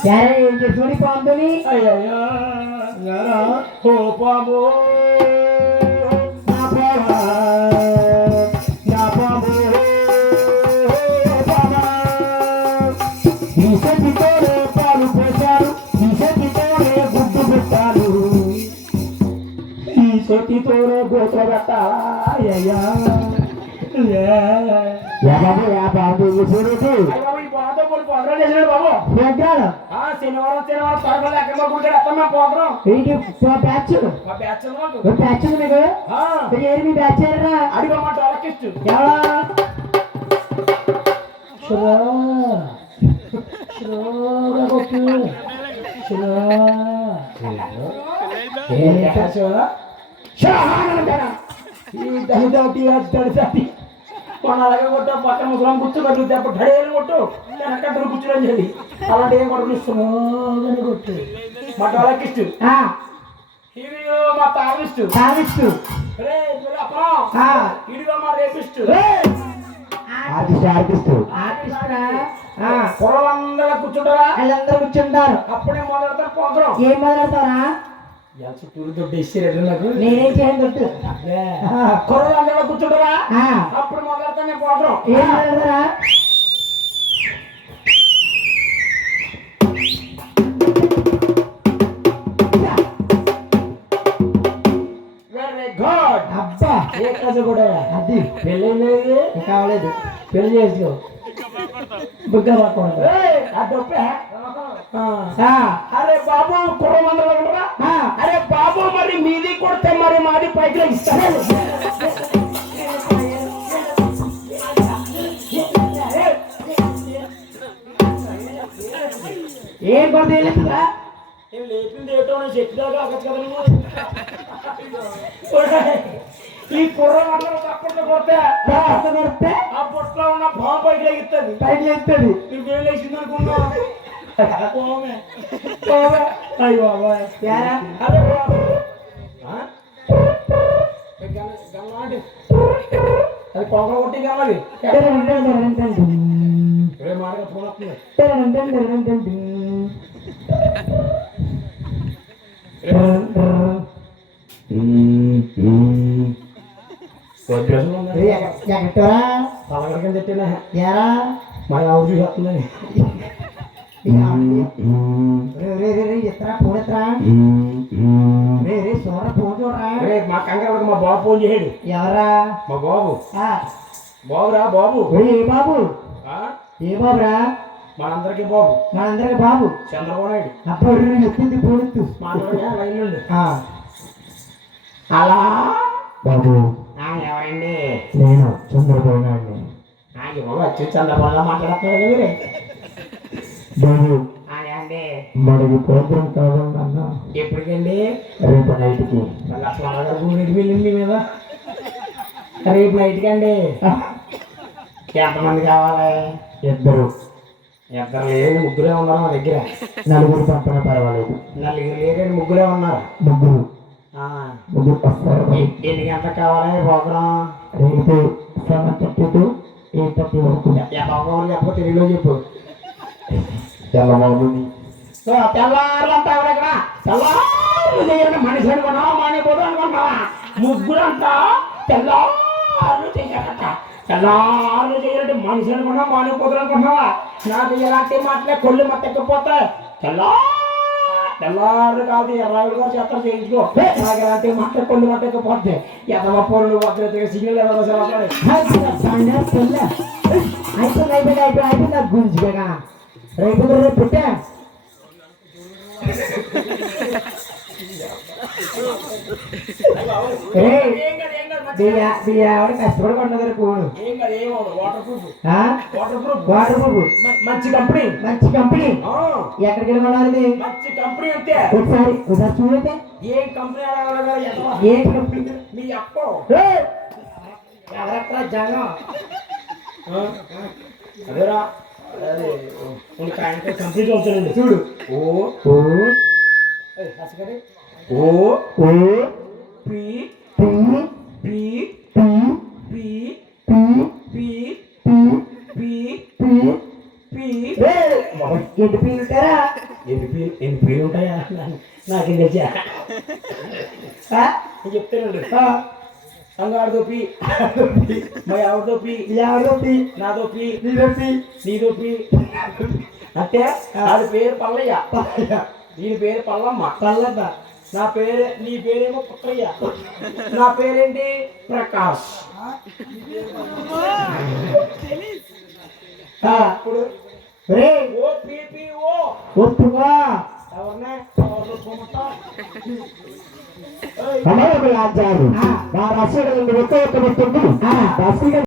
చూడి పాముని అయ్యయ్యా ఓ పాము పాలు పోశారు ఈ చేతితోనే గుడ్డు పెట్టారు ఈ చేతితోనే గోత పెట్టాలయ్యా శనివారం శనివారం ఎక్కడ పోగ్రాం మీ బ్యాచ్ అడిగమాట వాళ్ళకిష్టు మన అలాగే కొట్టు పక్కన ముసలం కూర్చోబెట్టు అప్పుడు ఢడేలు కొట్టు వెనకట్టలు కూర్చోని చెప్పి అలాంటి ఏం కొడుకుని కొట్టు మా వాళ్ళకి ఇష్టు ఇది మా తాగిస్తూ ఇదిగో మా రేపిస్తూ పొరలందరూ కూర్చుంటారా వాళ్ళందరూ కూర్చుంటారు అప్పుడే మొదలెడతారు పోగ్రాం ఏం మొదలెడతారా చుట్టూరు దొడ్డు ఇచ్చారు నాకు నేనేం చేయను దొడ్డు పొరలందరూ కూర్చుంటారా అప్పుడు మొదలెడతా నేను పోగ్రాం ఏం మొదలెడతారా వెరీ గుడ్ అబ్బా ఏ కథ కూడా అది పెళ్ళి కావలేదు పెళ్లి చేసుకో బుగ్గ అరే బాబు కుర్రమందరూ ఉండరా అరే బాబు మరి మీది కొడితే మరి మాది పైకి ఇస్తాను ఏం కొడితే లేదురా లేపింది ఏటో చెప్పిదాకా అగచ్చు కదా ఈ కుర్రమందరూ తప్పట్లో కొడితే ఆ పొట్లో ఉన్న బాబు పైకి లెగుతుంది నువ్వేం లేచింది అనుకున్నా అయ్యో అదే అది పొగ కొట్టి కావాలి మాటగా ఫోన్ వస్తుంది ఎరా మా ఆవిడ చూస్తుందని ఎత్తరా ఫోన్ ఎత్తరా రే సోర ఫోన్ చూడరా మా కంగారు మా బాబు ఫోన్ చేయడు ఎవరా మా బాబు బాబురా బాబు ఏ బాబు ఏ బాబురా మనందరికి బాబు చంద్రబాబు నాయుడు అప్పుడు ఎత్తింది ఫోన్ ఎత్తు అలా బాబు ఎవరండి నేను చంద్రబాబు నాయుడు వచ్చి చంద్రబాబులో మాట్లాడుతున్నారు మీరే బాబు అండి మనకి ప్రోగ్రాం కావాలన్నా ఎప్పటికండి రేపు నైట్కి వెళ్ళింది మీద రేపు నైట్కి అండి ఎంతమంది కావాలి ఇద్దరు లేదు ముగ్గురే ఉన్నారు మా దగ్గర నలుగురు పంపిన పర్వాలేదు నలుగురు లేదండి ముగ్గురే ఉన్నారు ముగ్గురు వస్తారు ఎన్ని గంటలకు కావాలి ప్రోగ్రాం రేపు 7:30 to 8:30 వరకు చెప్పు తెలుగులో చెప్పు తెల్లవారుని తెల్లారులంతా ఇక్కడ తెల్లారు చేయండి మనిషి అనుకున్నావా మానేపోదు అనుకున్నావా ముగ్గురంతా తెల్లారు చేయాలంట తెల్లారు చేయాలంటే మనిషి అనుకున్నావా మానేపోదు అనుకున్నావా నాకు ఎలాంటి మాటలే కొళ్ళు మట్టెక్కిపోతాయి తెల్లారు కాదు 20 గారు చేస్తారు చేయించుకో నాకు ఎలాంటి మాట కొళ్ళు మట్టెక్కిపోతాయి ఎదవ పొరులు వద్ద సిగ్నల్ అయిపోయింది గుంజిగా రైతు పెట్టా ఆవిడ కష్టపడి కొన్నదారు ఫోన్ వాటర్ ప్రూఫ్ మంచి కంపెనీ ఎక్కడికి వెళ్ళి కొనాలి మంచి కంపెనీ అంతే ఒకసారి చూడైతే ఏం కంపెనీ ఏ కంపెనీ మీ అప్ప ఎవరక్కడ జనం అదేరా అదే కంప్లీట్ అవుతానండి చూడు P P P P P P P ఎన్ని పేర్లు ఉంటాయా నాకేం తెలిసా నేను చెప్తానండి అంగాడితో పి మా ఎవరితో పి నాతో పి నీతో పి అంటే అది పేరు పల్లయ్య దీని పేరు పల్లమ్మ నా పేరు నీ పేరేమో పుట్టయ్య నా పేరేంటి ప్రకాష్ ఇప్పుడు ఎవరినే నా రసీదు ఒక్క